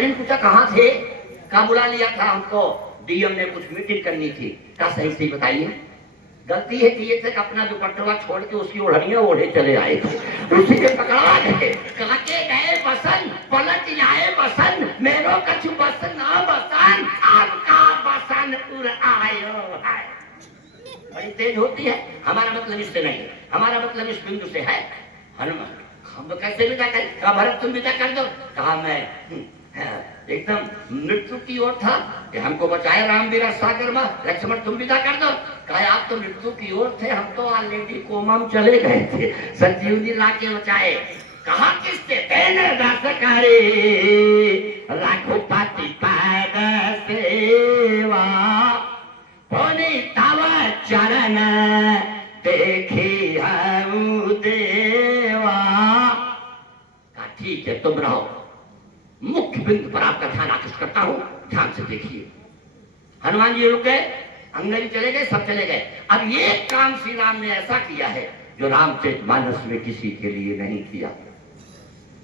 मंत्री ने पूछा कहाँ थे, कहाँ बुला लिया था हमको, डीएम ने कुछ मीटिंग करनी थी। क्या सही सही बताइए, गलती है कि ये थे अपना दुपट्टा छोड़ के उसकी ओढ़नियां ओढ़े चले आए, उसी के पकड़ा गए, काके गए बसन पलट जाए बसन, मेरो कछु बसन ना बसन, आपका बसन उड़ आयो है। बड़ी तेज होती है। हमारा मतलब इससे नहीं, हमारा मतलब इस बिंदु से है। हनुमान हम तो कैसे विदा करें, कहा भरत तुम विदा कर दो, कहा मैं एकदम मृत्यु की ओर था कि हमको बचाए रामवीर सागर में, लक्ष्मण तुम विदा कर दो, कहा आप तो मृत्यु की ओर थे, हम तो ऑलरेडी कोमा में चले गए थे, संजीवनी लाके बचाए। कहा किससे, तेने दास करे रघुपति पैद सेवा, पुनि तव चरण देखी हूँ देवा। कहा ठीक है तुम रहो, मुख्य बिंदु पर आपका ध्यान आकृष्ट करता हूं, ध्यान से देखिए। हनुमान जी रुक गए, अंगद चले गए, सब चले गए। अब ये काम श्री राम ने ऐसा किया है जो रामचरितमानस में किसी के लिए नहीं किया।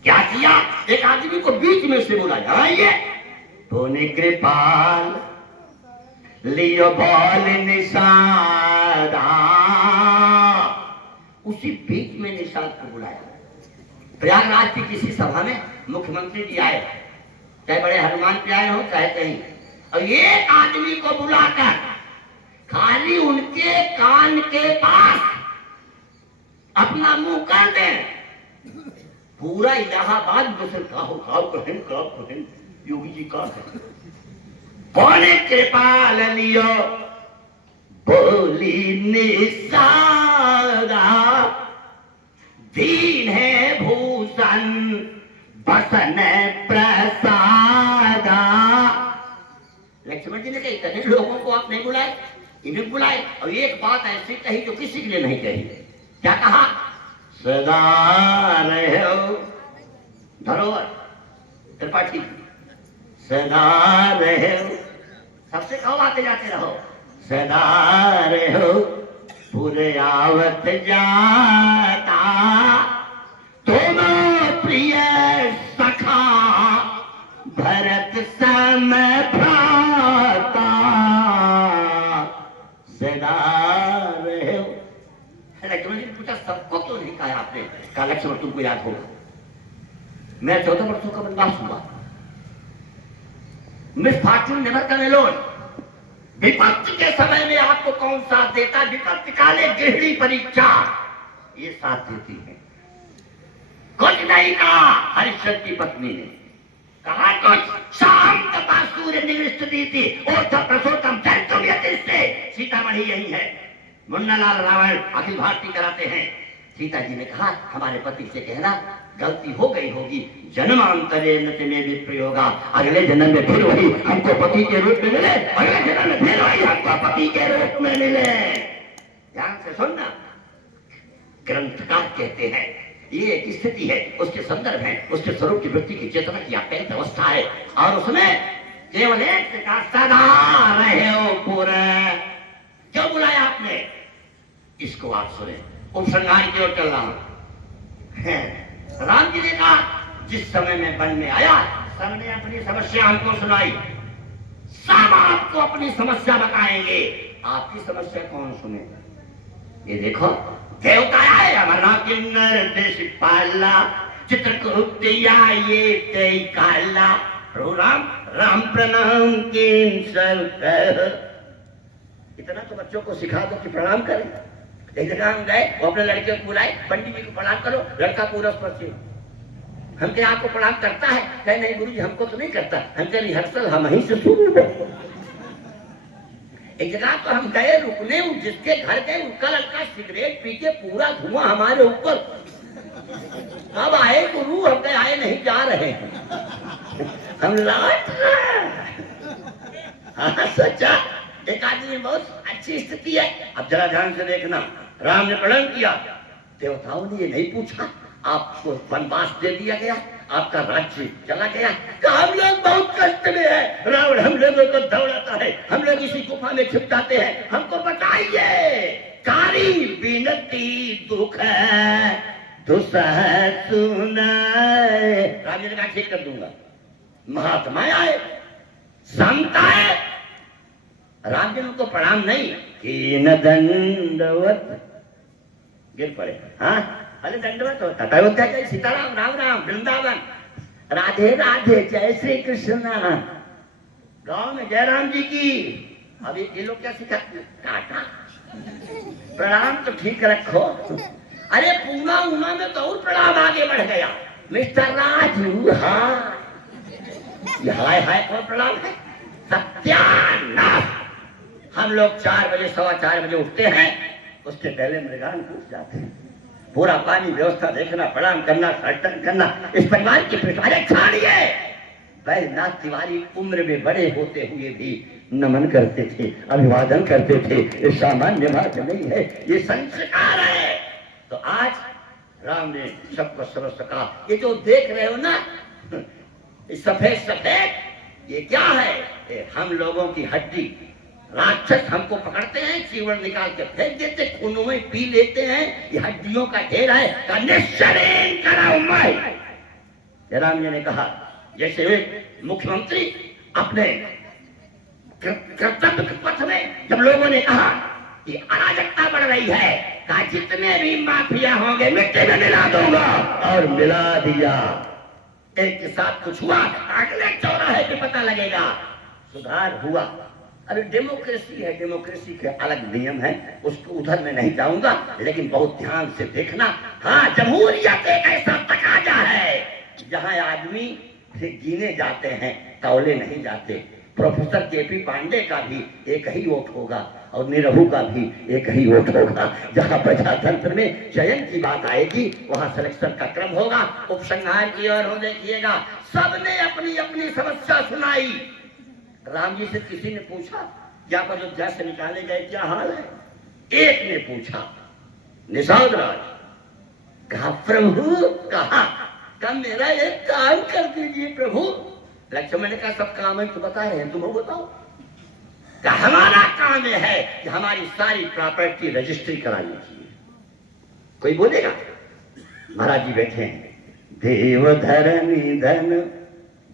क्या किया, एक आदमी को बीच में से बुलाया, आइए तूने कृपाल लियो बोल निषादा, उसी बीच में निषाद को बुलाया। प्रयागराज की किसी सभा में मुख्यमंत्री जी आए, चाहे बड़े हनुमान पे आए हो चाहे कहीं, और एक आदमी को बुलाकर खाली उनके कान के पास अपना मुंह कर दे, पूरा इलाहाबाद बसर कहें योगी जी का है। बोले कृपाल लियो बोली निषादा, दीन है भूषण बसन प्रसादा। लक्ष्मण जी ने कही इतने लोगों को आप नहीं बुलाए, इन्हें बुलाए, और एक बात ऐसी कही जो किसी के लिए नहीं कही। क्या कहा, सदा रहो धरोहर त्रिपाठी, सदा रहो, सबसे कहो आते जाते रहो, सदा रहो पूरे आवत जाता, तुम प्रिय सखा भरत सम भ्राता, सदा रहो। लक्ष्मण जी ने पूछा सबको क्यों नहीं कहा आपने, कहा लक्ष्मण तुमको याद होगा मैं 14 वर्षों का वनवास हुआ, miss Fortune never come alone, विपत्ति के समय में आपको कौन साथ देता, विपत्ति काले गहरी परीक्षा ये साथ देती है। कुछ नहीं कहा हरिश्चंद्र की पत्नी ने, कहा कुछ, शाम तपा सूर्य निविष्ट दी थी और प्रसोतम जंतु से सीतामढ़ी यही है। मुन्ना लाल रावण अखिल भारती कराते हैं। सीता जी ने कहा हमारे पति से कहना गलती हो गई होगी, जन्मांतरे न में भी प्रयोगा, अगले जन्म में फिर वही हमको पति के रूप में मिले, अगले जन्म में फिर वही हमको पति के रूप में मिले। ध्यान से सुनना, ग्रंथकार कहते हैं ये एक स्थिति है, उसके संदर्भ है, उसके स्वरूप की वृत्ति की चेतना की अत्यंत अवस्था है, और उसमें केवल एक का सदा रहे हो पूरे। क्यों बुलाया आपने, इसको आप सुने, उपसंहार की ओर चल रहा हूं। राम जी ने कहा जिस समय में वन में आया सबने अपनी समस्या हमको सुनाई, सब आपको अपनी समस्या बताएंगे, आपकी समस्या कौन सुनेगा। ये देखो देवता आए हमारा किन्नर देश पाला, चित्रकूट ये कई काला, राम राम प्रणाम किन सब। इतना तो बच्चों को सिखा दो कि प्रणाम करें। एक जगह हम गए, वो अपने लड़के को बुलाए, पंडित जी को प्रणाम करो, लड़का पूरा पश्चिम, हम क्या आपको प्रणाम करता है, कहे नहीं गुरु जी हमको तो नहीं करता, हम कह रिहर्सल हम ही से शुरू हो। एक जगह तो हम गए रुकने, जिसके घर गए उनका लड़का सिगरेट पी के पूरा धुआं हमारे ऊपर, अब आए गुरु, हम कहे आए नहीं जा रहे हैं, हम लौट हाँ सच्चा। एक आदमी बहुत अच्छी स्थिति है, अब जरा ध्यान से देखना, राम ने प्रणाम किया, देवताओं ने ये नहीं पूछा आपको वनवास दे दिया गया, आपका राज्य चला गया, हम लोग बहुत कष्ट में है, रावण हम लोगों को दौड़ाता है, हम लोग इसी गुफा में छिप जाते हैं, हमको बताइए, कारी बिनती दुख दुसह सुनाए। राम जी ने कहा ठीक कर दूंगा, महात्मा आए, संत आए, राम जी ने उनको प्रणाम नहीं कि न दंडवत गिर पड़े। हाँ अरे दंडवत होता था, अयोध्या जय सीताराम, राम राम, वृंदावन राधे राधे, जय श्री कृष्ण, गांव में जयराम जी की। अभी ये लोग क्या सिखाते, टाटा प्रणाम तो ठीक रखो। अरे पूना उना में तो और प्रणाम आगे बढ़ गया, मिस्टर राजू, हाँ हाय हाय कौन प्रणाम है, सत्यानाश। हम लोग 4 बजे 4:15 बजे उठते हैं, उसके पहले मृगान घुस जाते हैं, पूरा पानी व्यवस्था देखना, प्रणाम करना, सर्टन करना, इस परिवार की अरे छाड़िए। बैजनाथ तिवारी उम्र में बड़े होते हुए भी नमन करते थे, अभिवादन करते थे, ये सामान्य बात नहीं है, ये संस्कार है। तो आज राम ने सबको समझ सका। ये जो देख रहे हो ना सफेद सफेद, ये क्या है, ये हम लोगों की हड्डी। राक्षस हमको पकड़ते हैं, चीवड़ निकाल के फेंक देते, खूनों में पी लेते हैं, ये हड्डियों का ढेर है, निश्चरेन कराओ मैं। राम जी ने कहा जैसे एक मुख्यमंत्री अपने कर्तव्य के पथ में, जब लोगों ने कहा कि अराजकता बढ़ रही है, कहा जितने भी माफिया होंगे मिट्टी में मिला दूंगा, और मिला दिया। एक के साथ कुछ हुआ, अगले चौराहे पे पता लगेगा, सुधार हुआ। अरे डेमोक्रेसी है, डेमोक्रेसी के अलग नियम है, उसको उधर में नहीं जाऊंगा, लेकिन बहुत ध्यान से देखना। हाँ जमहूरियत एक ऐसा तकाजा है जहां आदमी से गिने जाते हैं, तौले नहीं जाते। प्रोफेसर केपी पांडे का भी एक ही वोट होगा, और निरहू का भी एक ही वोट होगा। जहां प्रजातंत्र में चयन की बात आएगी, वहां सिलेक्शन का क्रम होगा। उपसंहार की ओर हो देखिएगा, सबने अपनी अपनी समस्या सुनाई। राम जी से किसी ने पूछा क्या अयोध्या से निकाले गए क्या हाल है, एक ने पूछा निषाद राज, कहा प्रभु, कहा मेरा एक काम कर दीजिए प्रभु। लक्ष्मण ने कहा सब काम है तो बता रहे हैं, तुम बताओ। कहा हमारा काम यह है कि हमारी सारी प्रॉपर्टी रजिस्ट्री करा लीजिए। कोई बोलेगा, महाराज जी बैठे हैं, देव धरनी धन,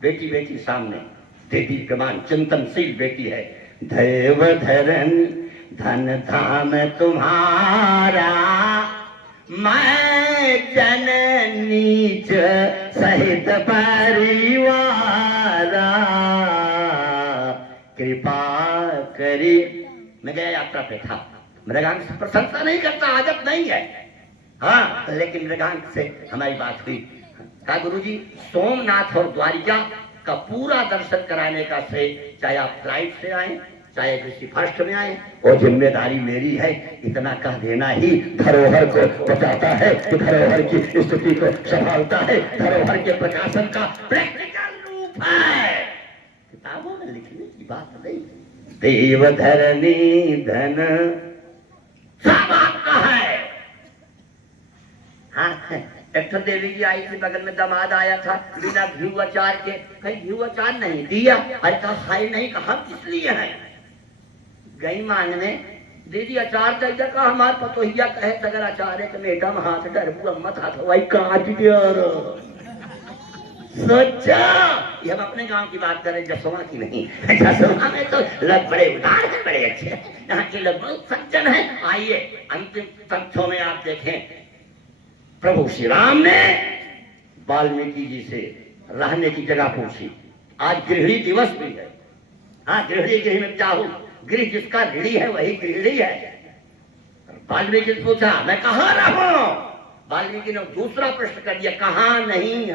बेटी बेटी सामने, देवी प्रमाण चिंतनशील बेटी है, देव धरनी धन धाम तुम्हारा, मैं जननी सहित परिवारा, कृपा करी। मैं गया यात्रा पे था, मृगांक से प्रशंसा नहीं करता, आदत नहीं है, हाँ लेकिन मृगांक से हमारी बात हुई। कहा गुरुजी सोमनाथ और द्वारिका का पूरा दर्शन कराने का श्रेय, चाहे आप फ्लाइट से आए चाहे किसी फर्स्ट में आए, वो जिम्मेदारी मेरी है। इतना कह देना ही धरोहर को बचाता है, कि धरोहर की स्थिति को संभालता है, धरोहर के प्रकाशन का प्रैक्टिकल रूप है, किताबों में लिखने की बात नहीं। देव धरनी धन सब आपका है। हाँ डॉक्टर देवी जी आई थी, बगल में दामाद आया था बिना घी अचार के, कहीं घी अचार नहीं दिया। अरे कहा हाय नहीं, कहा किस लिए है, गई मांगने, दीदी अचार दे जा, कहा हमार पतोहिया कहे अगर अचार है तो मेटा में हाथ डरबू अम्मत हाथ हवाई काट दिया। सोचा ये हम अपने गांव की बात करें, जसोवा की नहीं। जसोवा में तो लोग बड़े उदार हैं, बड़े अच्छे, यहाँ के लोग बहुत सज्जन हैं। आइए अंतिम तथ्यों में आप देखें, प्रभु श्री राम ने वाल्मीकि जी से रहने की जगह पूछी। आज गृहिणी दिवस भी है, हाँ गृहिणी गृह में चाहूं, गृह जिसका ऋणी है वही गृहिणी है। वाल्मीकि ने पूछा मैं कहाँ रहूं, वाल्मीकि ने दूसरा प्रश्न कर दिया, कहाँ नहीं है।